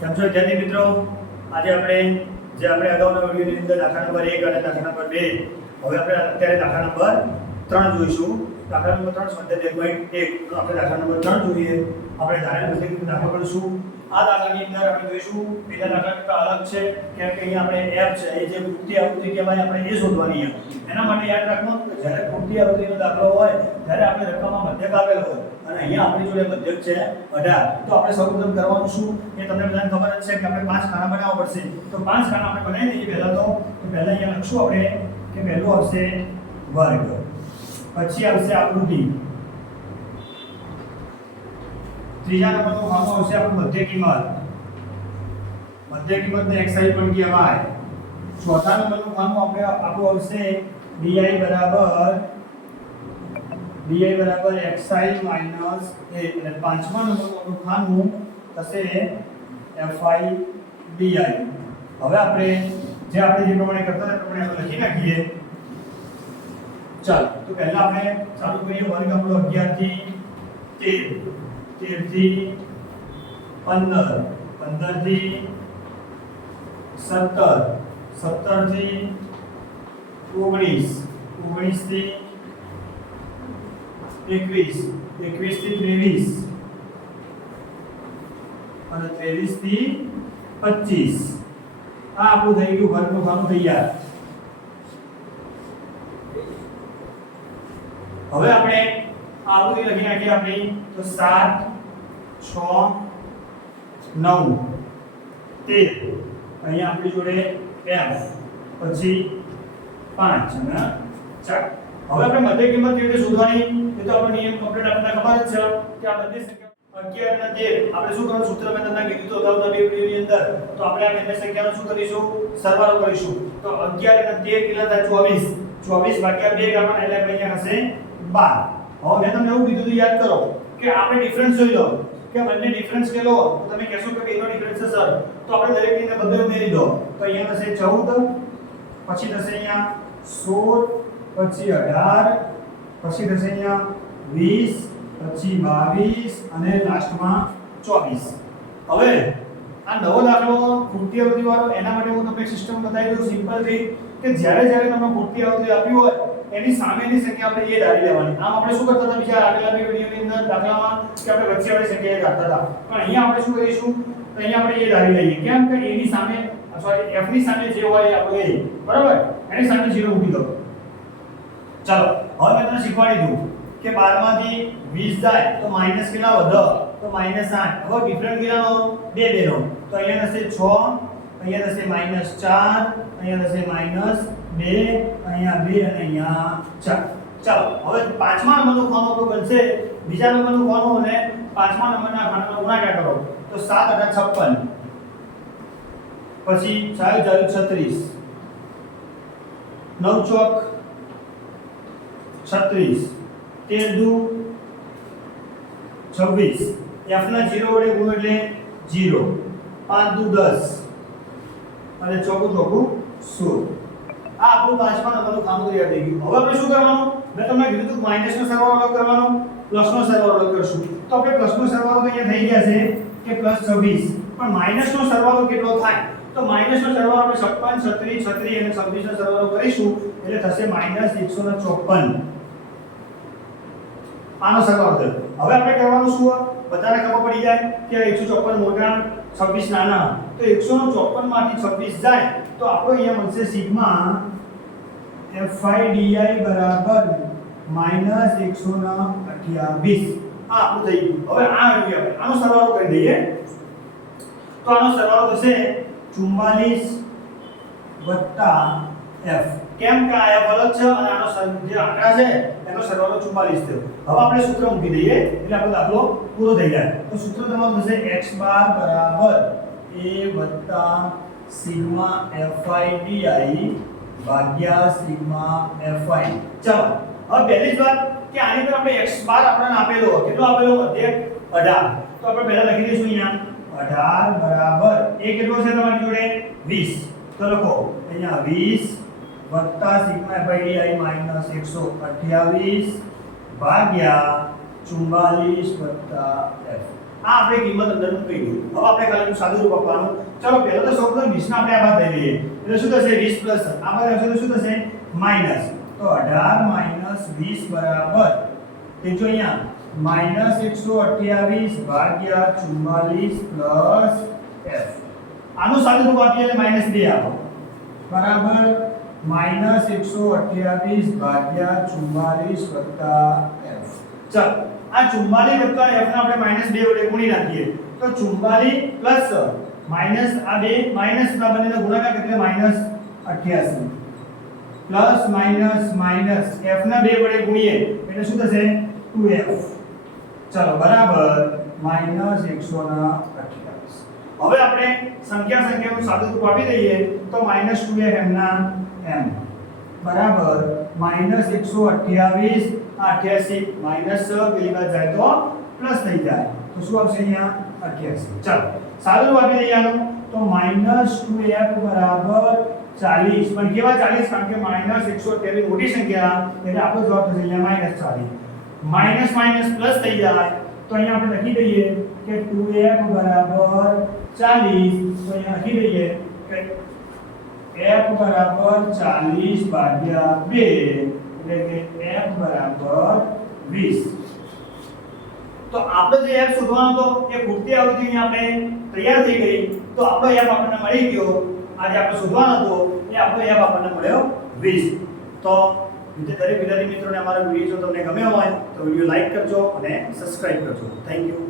કેમ છો વિદ્યાર્થી મિત્રો? આજે આપણે અગાઉના વિડીયોની અંદર દાખલા નંબર 1 અને દાખલા નંબર 2, હવે આપણે અત્યારે દાખલા નંબર 3 જોઈશું. દાખલા નંબર 3 સ્વાધ્યાય 1.1 તો આપણે દાખલા નંબર 3 જોઈએ. આપણે ધારેલ પદ્ધતિથી દાખલો કરીશું. આ દાખલાની અંદર આપણે જોઈશું બીજા દાખલા કરતા અલગ છે કેમ કે અહીંયા આપણે f છે એ જે પૂર્તિ આવૃત્તિ કહેવાય આપણે એ શોધવાની છે. એના માટે યાદ રાખવાનું કે જ્યારે પૂર્તિ આવૃત્તિનો દાખલો હોય ત્યારે આપણે રકમમાં મધ્યક આપેલો હોય અને અહીંયા આપણી જોડે મધ્યક છે 18. તો આપણે સૌપ્રથમ કરવાનું શું એ તમને બધાને ખબર જ છે કે આપણે 5 ખાના બનાવવા પડશે. તો 5 ખાના આપણે બનાવી દઈએ પહેલા તો પહેલા અહીંયા લખશું આપણે કે પહેલું આવશે વર્ગ, પછી આવશે આકૃતિ, ત્રીજા નંબરનું ખાનું આવશે આપણું મધ્ય કિંમતને xi પણ કહેવાય. ચોથા નંબરનું ખાનું આપણું આવશે bi બરાબર xi માઈનસ a અને પાંચમા નંબરનું ખાનું થશે fi bi. હવે આપણે જે પ્રમાણે કરતા હતા પ્રમાણે આપણે લખી નાખીએ. ચાલો તો પહેલા આપણે ચાલુ કરીએ વર્ગ આપણો 11 થી 13, 13 થી 15, 15 થી 17, 17 થી 19, 19 થી 21, 21 થી 23 અને 23 થી 25. આ આપણું થઈ ગયું વર્ગનું ખાનું તૈયાર. હવે આપણે આવૃત્તિ લખી નાખીએ આપણી તો 7, 6, 9, 13 અહીંયા આપણી જોડે f, પછી 5 અને 4. હવે આપણે મધ્ય કિંમત કેવી રીતે શોધવાની એ તો આપણો નિયમ કમ્પ્લીટ આપણને ખબર જ છે કે આ બધી સંખ્યા 11 અને 13 આપણે શું કરવાનું સૂત્ર મેં તમને કીધું તો અગાઉના બે વિડિયોની અંદર. તો આપણે આ બંને સંખ્યાનો શું કરીશું? સરવાળો કરીશું. તો 11 અને 13 કેટલા થાય? 24. 24 ભાગ્યા 2 આપણને એટલે અહીંયા હશે 12. હવે મેં તમને એવું કીધું તો યાદ કરો કે આપણે ડિફરન્સ જોઈ લો કે બંને ડિફરન્સ કેટલો તો તમે કહેશો કે બેનો ડિફરન્સ છે સર. તો આપણે દરેકની અંદર બધે ઉમેરી દો. તો અહીંયા થશે 14, પછી થશે અહીંયા 16, પછી 18, પછી થશે અહીંયા 20, પછી 22 અને લાસ્ટમાં 24. હવે આ નવો દાખલો ખૂટતી આવૃત્તિ વાળો એના માટે હું તમને સિસ્ટમ બતાવી દઉં સિમ્પલ રીત કે જ્યારે તમે ખૂટતી આવૃત્તિ આપ્યું હોય એની સામેની સંખ્યા આપણે એ ધારી લેવાની. આમ આપણે શું કરતા હતા બીજા આગળના વિડિયોની અંદર દાખલામાં કે આપણે વચ્ચેવાળી સંખ્યા ધારતા હતા, પણ અહીંયા આપણે શું કરીશું તો અહીંયા આપણે એ ધારી લઈએ. કેમ કે a ની સામે સોરી f ની સામે જે હોય આપણે a બરાબર એની સામે 0 મૂકી દો. ચાલો હવે મેં તમને શીખવાડી દઉં કે 12 માંથી 20 જાય તો માઈનસ કેટલા વધે તો -8. હવે ડિફરન્ટ કેટલાનો 2 2 નો તો અહીંયા થશે 6, અહીંયા થશે -4, અહીંયા થશે -2, અહીંયા 2 અને અહીંયા 4. ચાલો હવે પાંચમા નંબરનું ખાનું આપણું બનશે બીજા નંબરનું ખાનું અને પાંચમા નંબરના ખાનાનો ગુણાકાર કરો તો 7 8 56, પછી 4 4 36, 9 ચોક 36, 13 દુ 26. f ના 0 વડે ગુણો એટલે 0, 5 દુ 10 અને ચોકું ચોકું 16. આ આપણું પાંચમા નંબરનું ખાનું તૈયાર થઈ ગયું. હવે આપણે શું કરવાનું? મેં તમને કીધું હતું માઈનસનો સરવાળો અલગ કરવાનો, પ્લસનો સરવાળો અલગ કરશું. તો આપણે પ્લસનો સરવાળો તો અહીંયા થઈ ગયા છે કે +26, પણ માઈનસનો સરવાળો કેટલો થાય? તો માઈનસનો સરવાળો આપણે 56, 36, 36 અને 26 નો સરવાળો કરીશું એટલે થશે -154. આનો સરવાળો થયો. હવે આપણે કરવાનું શું? બધાને ખબર પડી જાય કે 154 મોટા 26 નાના. તો 154 માંથી 26 જાય તો આપણો અહીંયા મળશે સિગ્મા fi di બરાબર -128. આ આપણું થઈ ગયું. હવે આ આવી આપણે આનો સરવાળો કરી દઈએ તો આનો સરવાળો થશે 44 f. કેમ કે આ f અલગ છે અને આનો જે આંકડા છે એનો સરવાળો 44 થયો. હવે આપણે સૂત્ર મૂકી દઈએ એટલે આપણો દાખલો પૂરો થઈ જાય. તો સૂત્ર તમારું થશે x બાર બરાબર a સિગ્મા fi di ભાગ્યા સિગ્મા fi. ચાલો હવે પહેલી જ વાત કે આની પર આપણે x બાર આપણને આપેલો કેટલો આપેલો મધ્યક 18. તો આપણે પહેલા લખી દઈશું અહીંયા 18 બરાબર a કેટલો છે તમારી જોડે 20. તો લખો અહીંયા 20 સિગ્મા fi di -128 ભાગ્યા 44 f. આ આપણે કિંમત અંદર મૂકી દઈએ. હવે આપણે ખાલી સાદું રૂપ આપવાનું. ચલો પહેલા તો સૌપ્રથમ 20 ના આપણે આ બાદ લઈ લઈએ. એટલે શું થશે 20 પ્લસ આ બાદ આવશે તો શું થશે માઈનસ. તો 18 માઈનસ 20 બરાબર તે જો અહીંયા માઈનસ 128 ભાગ્યા 44 પ્લસ f. આનું સાદું રૂપ આપીએ એટલે માઈનસ 2 આપો બરાબર માઈનસ 128 ભાગ્યા 44 વત્તા f. ચાલો આ 44 વત્તા f ને આપણે માઈનસ 2 વડે ગુણી નાખીએ તો 44 પ્લસ માઈનસ આ બે માઈનસ ના બંનેનો ગુણાકાર એટલે minus 88 plus minus minus f ના 2 વડે ગુણીએ એટલે શું થશે 2f. ચાલો બરાબર માઈનસ 128. હવે આપણે સંખ્યાનું સાદું રૂપ આપી દઈએ તો માઈનસ 2f m ના m બરાબર માઈનસ 128 88 માઈનસ પેલી બાજુ જાય તો પ્લસ થઈ જાય તો શું આવશે અહીંયા 88. ચાલો સાદું રૂપ આપી દઈએ આનું તો માઈનસ 2f બરાબર 40 પણ કેવા 40 કારણ કે માઈનસ 128 મોટી સંખ્યા એટલે આપણો જવાબ થશે અહીંયા માઈનસ 40. માઈનસ માઈનસ પ્લસ થઈ જાય તો અહીંયા આપણે લખી દઈએ કે 2f બરાબર 40 તો અહીંયા લખી દઈએ કે f બરાબર 40 ભાગ્યા 2 એટલે કે f બરાબર 20. તો આપણે જે f શોધવાનો હતો એ ખૂટતી આવૃત્તિ આપણે તૈયાર થઈ ગઈ તો આપણો f આપણને મળી ગયો. આજે આપણે શોધવાનો હતો એ આપણો f આપણને મળ્યો 20. તો દરેક વિદ્યાર્થી મિત્રોને અમારો વિડિયો જો તમને ગમ્યો હોય તો વિડિયો લાઈક કરજો અને સબસ્ક્રાઇબ કરજો. Thank you.